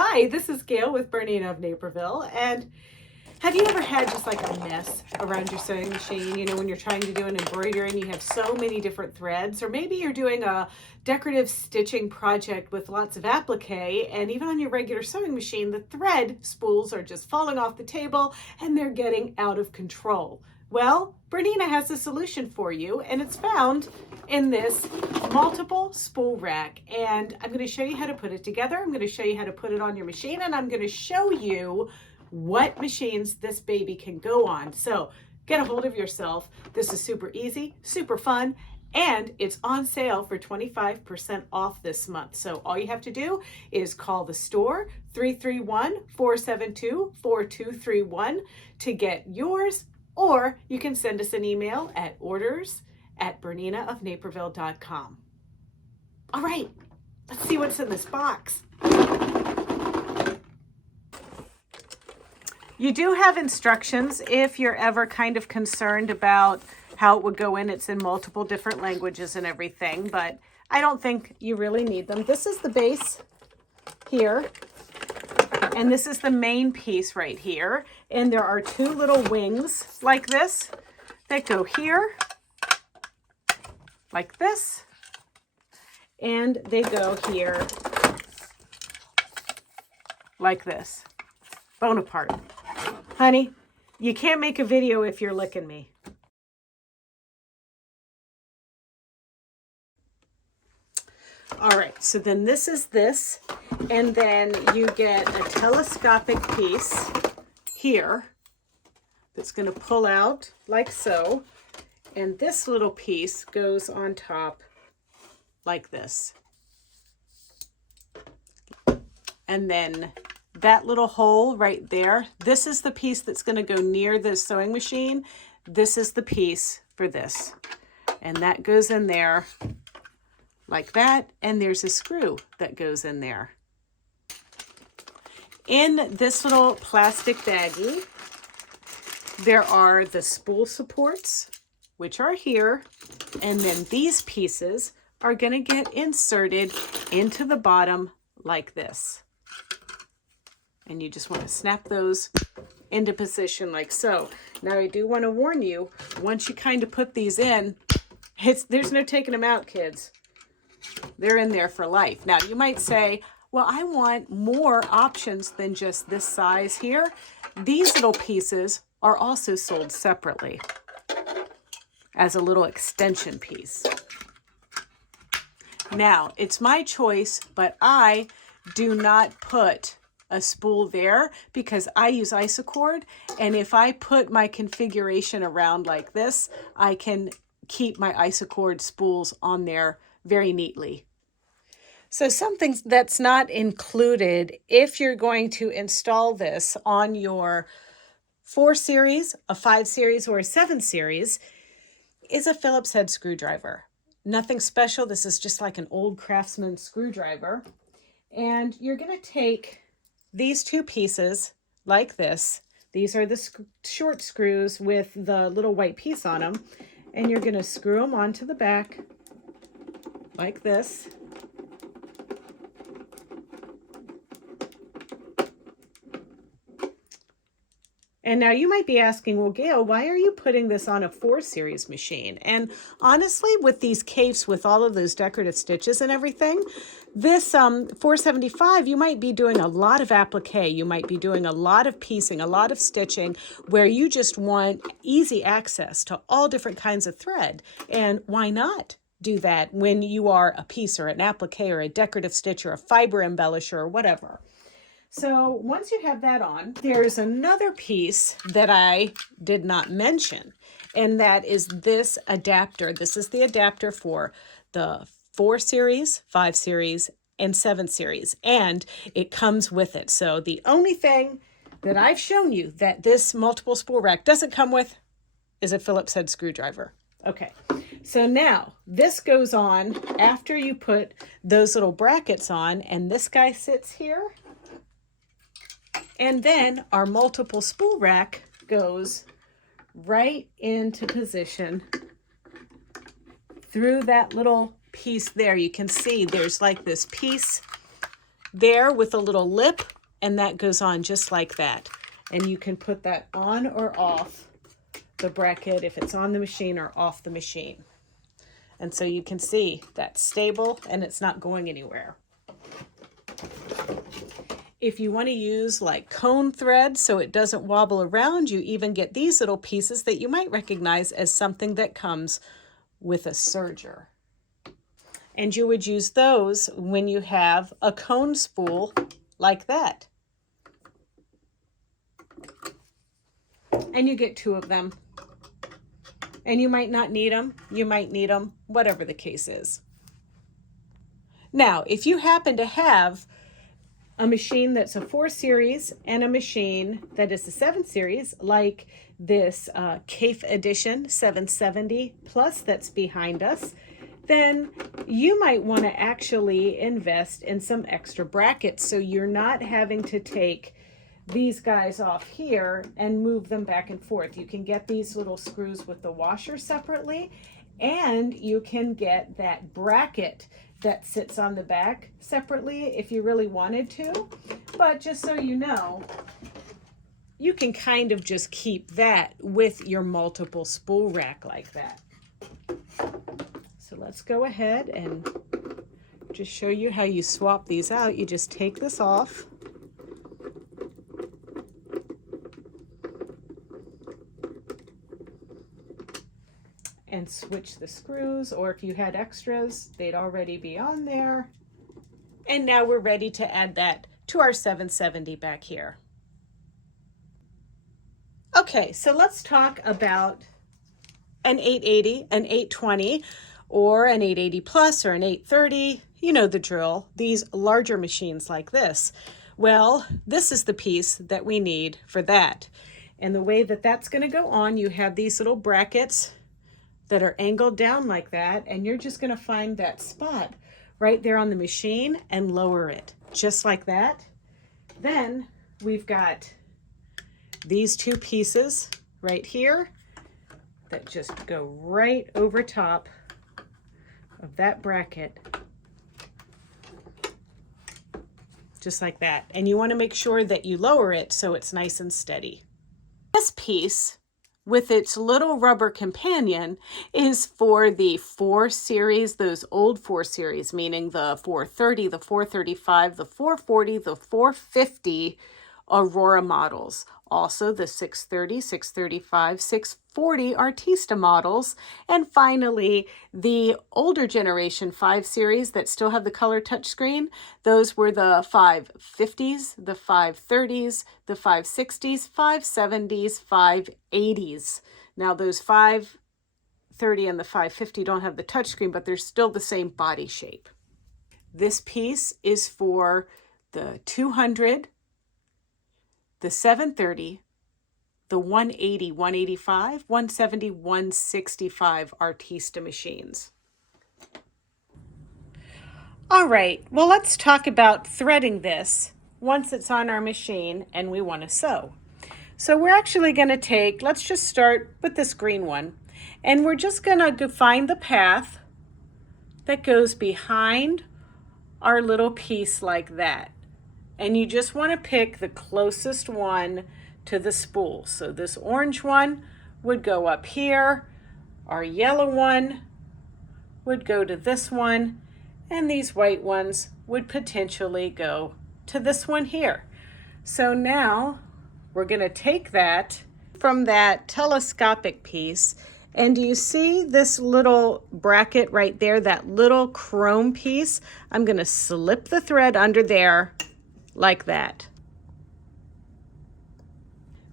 Hi, this is Gayle with BERNINA of Naperville. And have you ever had just like a mess around your sewing machine? You know, when you're trying to do an embroidery and you have so many different threads, or maybe you're doing a decorative stitching project with lots of applique, and even on your regular sewing machine, the thread spools are just falling off the table and they're getting out of control. Well, BERNINA has a solution for you, and it's found in this multiple spool rack. And I'm going to show you how to put it together. I'm going to show you how to put it on your machine, and I'm going to show you what machines this baby can go on. So get a hold of yourself. This is super easy, super fun, and it's on sale for 25% off this month. So all you have to do is call the store 331-472-4231 to get yours, or you can send us an email at orders@BERNINAofNaperville.com. All right, let's see what's in this box. You do have instructions if you're ever kind of concerned about how it would go in. It's in multiple different languages and everything, but I don't think you really need them. This is the base here, and this is the main piece right here. And there are two little wings like this that go here, like this, and they go here like this. Bonaparte. Honey, you can't make a video if you're licking me. All right, so then this is this, and then you get a telescopic piece here that's going to pull out like so, and this little piece goes on top like this. And then that little hole right there, this is the piece that's going to go near the sewing machine. This is the piece for this. And that goes in there like that. And there's a screw that goes in there. In this little plastic baggie, there are the spool supports, which are here. And then these pieces are going to get inserted into the bottom like this. And you just want to snap those into position like so. Now I do want to warn you, once you kind of put these in, there's no taking them out, kids. They're in there for life. Now you might say, well, I want more options than just this size here. These little pieces are also sold separately as a little extension piece. Now, it's my choice, but I do not put a spool there because I use isocord, and if I put my configuration around like this, I can keep my isocord spools on there very neatly. So something that's not included if you're going to install this on your 4 series, a 5 series, or a 7 series is a Phillips head screwdriver. Nothing special. This is just like an old Craftsman screwdriver. And you're going to take these two pieces like this. These are the short screws with the little white piece on them. And you're going to screw them onto the back like this. And now you might be asking, well, Gayle, why are you putting this on a 4 series machine? And honestly, with these capes, with all of those decorative stitches and everything, this 475, you might be doing a lot of applique. You might be doing a lot of piecing, a lot of stitching, where you just want easy access to all different kinds of thread. And why not do that when you are a piecer, an applique, or a decorative stitcher, a fiber embellisher, or whatever? So once you have that on, there's another piece that I did not mention, and that is this adapter. This is the adapter for the 4 series, 5 series, and 7 series, and it comes with it. So the only thing that I've shown you that this multiple spool rack doesn't come with is a Phillips head screwdriver. Okay, so now this goes on after you put those little brackets on, and this guy sits here. And then our multiple spool rack goes right into position through that little piece there. You can see there's like this piece there with a little lip, and that goes on just like that. And you can put that on or off the bracket if it's on the machine or off the machine. And so you can see that's stable and it's not going anywhere. If you want to use like cone thread so it doesn't wobble around, you even get these little pieces that you might recognize as something that comes with a serger. And you would use those when you have a cone spool like that. And you get 2 of them. And you might not need them, you might need them, whatever the case is. Now, if you happen to have a machine that's a 4 series and a machine that is a 7 series, like this CAFE edition 770 plus that's behind us, then you might want to actually invest in some extra brackets so you're not having to take these guys off here and move them back and forth. You can get these little screws with the washer separately, and you can get that bracket that sits on the back separately if you really wanted to. But just so you know, you can kind of just keep that with your multiple spool rack like that. So let's go ahead and just show you how you swap these out. You just take this off. And switch the screws, or if you had extras, they'd already be on there. And now we're ready to add that to our 770 back here. Okay, so let's talk about an 880, an 820, or an 880 plus, or an 830. You know the drill, these larger machines like this. Well, this is the piece that we need for that. And the way that that's going to go on, you have these little brackets that are angled down like that, and you're just going to find that spot right there on the machine and lower it just like that. Then we've got these 2 pieces right here that just go right over top of that bracket, just like that. And you want to make sure that you lower it so it's nice and steady. This piece with its little rubber companion is for the 4 series, those old 4 series, meaning the 430, the 435, the 440, the 450 Aurora models. Also the 630, 635, 640 Artista models. And finally, the older generation 5 series that still have the color touchscreen. Those were the 550s, the 530s, the 560s, 570s, 580s. Now those 530 and the 550 don't have the touchscreen, but they're still the same body shape. This piece is for the 200, the 730, the 180, 185, 170, 165 Artista machines. All right, well, let's talk about threading this once it's on our machine and we want to sew. So we're actually going to take, let's just start with this green one, and we're just going to find the path that goes behind our little piece like that. And you just want to pick the closest one to the spool. So this orange one would go up here, our yellow one would go to this one, and these white ones would potentially go to this one here. So now we're going to take that from that telescopic piece, and do you see this little bracket right there, that little chrome piece? I'm going to slip the thread under there like that.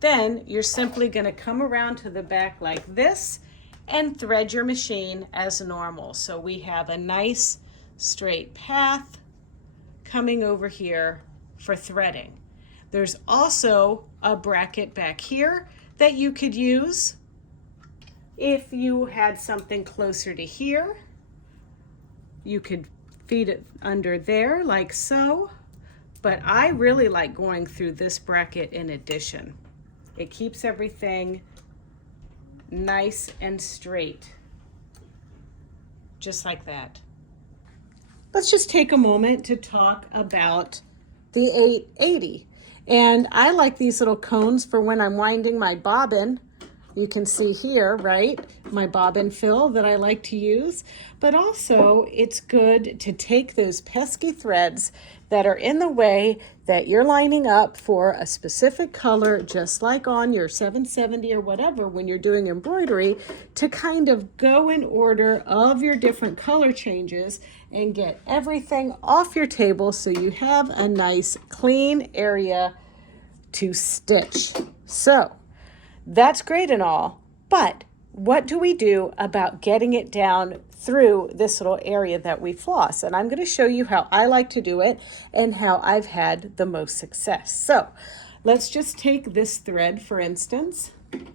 Then you're simply going to come around to the back like this and thread your machine as normal. So we have a nice straight path coming over here for threading. There's also a bracket back here that you could use if you had something closer to here. You could feed it under there like so. But I really like going through this bracket in addition. It keeps everything nice and straight, just like that. Let's just take a moment to talk about the 880. And I like these little cones for when I'm winding my bobbin. You can see here, right, my bobbin fill that I like to use. But also, it's good to take those pesky threads that are in the way that you're lining up for a specific color, just like on your 770 or whatever when you're doing embroidery, to kind of go in order of your different color changes and get everything off your table so you have a nice clean area to stitch. So that's great and all, but what do we do about getting it down through this little area that we floss? And I'm going to show you how I like to do it and how I've had the most success. So let's just take this thread, for instance. I'm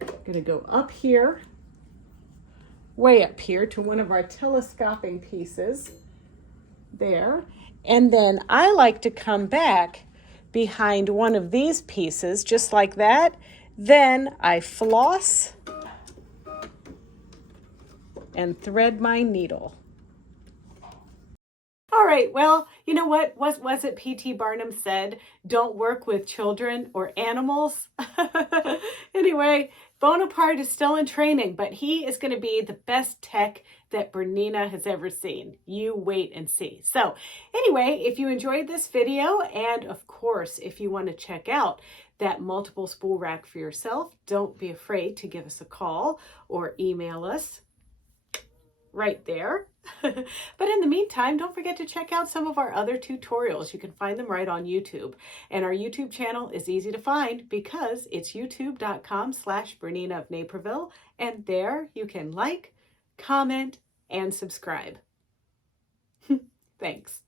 going to go up here, way up here to one of our telescoping pieces there. And then I like to come back behind one of these pieces, just like that. Then I floss and thread my needle. All right, well, you know what was it P.T. Barnum said? Don't work with children or animals. Anyway, Bonaparte is still in training, but he is going to be the best tech that Bernina has ever seen. You wait and see. So anyway, if you enjoyed this video, and of course, if you want to check out that multiple spool rack for yourself, don't be afraid to give us a call or email us right there. But in the meantime, don't forget to check out some of our other tutorials. You can find them right on YouTube. And our YouTube channel is easy to find because it's youtube.com/Bernina of Naperville. And there you can like, comment, and subscribe. Thanks.